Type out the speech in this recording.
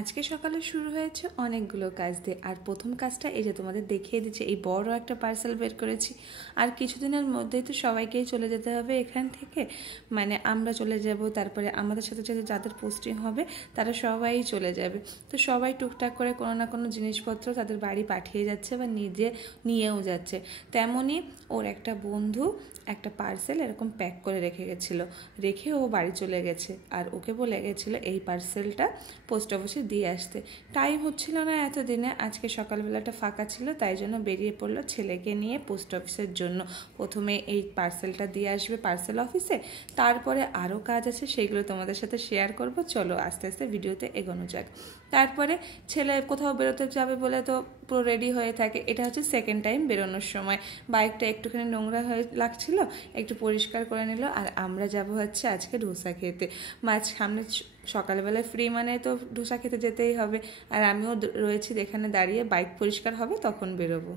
আজকে সকালে শুরু হয়েছে অনেকগুলো কাজ দিয়ে। আর প্রথম কাজটা এই যে তোমাদের দেখিয়ে দিচ্ছে, এই বড় একটা পার্সেল বের করেছি। আর কিছুদিনের মধ্যেই তো সবাইকেই চলে যেতে হবে এখান থেকে, মানে আমরা চলে যাব, তারপরে আমাদের সাথে সাথে যাদের পোস্টিং হবে তারা সবাই চলে যাবে। তো সবাই টুকটাক করে কোনো না কোনো জিনিসপত্র তাদের বাড়ি পাঠিয়ে যাচ্ছে বা নিজে নিয়েও যাচ্ছে। তেমনই ওর একটা বন্ধু একটা পার্সেল এরকম প্যাক করে রেখে গেছিলো, রেখে ও বাড়ি চলে গেছে। আর ওকে বলে গেছিলো এই পার্সেলটা পোস্ট অফিসে দিয়ে আসতে। টাইম হচ্ছিল না এতদিনে, আজকে সকালবেলাটা ফাঁকা ছিল, তাই জন্য বেরিয়ে পড়লো ছেলেকে নিয়ে পোস্ট অফিসের জন্য। প্রথমে এই পার্সেলটা দিয়ে আসবে পার্সেল অফিসে, তারপরে আরও কাজ আছে, সেগুলো তোমাদের সাথে শেয়ার করব। চলো আস্তে আস্তে ভিডিওতে এগোনো যাক। তারপরে ছেলে কোথাও বেরোতে যাবে বলে তো পুরো রেডি হয়ে থাকে। এটা হচ্ছে সেকেন্ড টাইম বেরোনোর সময়। বাইকটা একটুখানি নোংরা হয়ে লাগছিল, একটু পরিষ্কার করে নিল। আর আমরা যাব হচ্ছে আজকে ডোসা খেতে। সামনে সকালবেলায় ফ্রি মানে তো ডোসা খেতে যেতেই হবে। আর আমিও রয়েছি এখানে দাঁড়িয়ে, বাইক পরিষ্কার হবে তখন বেরোবো।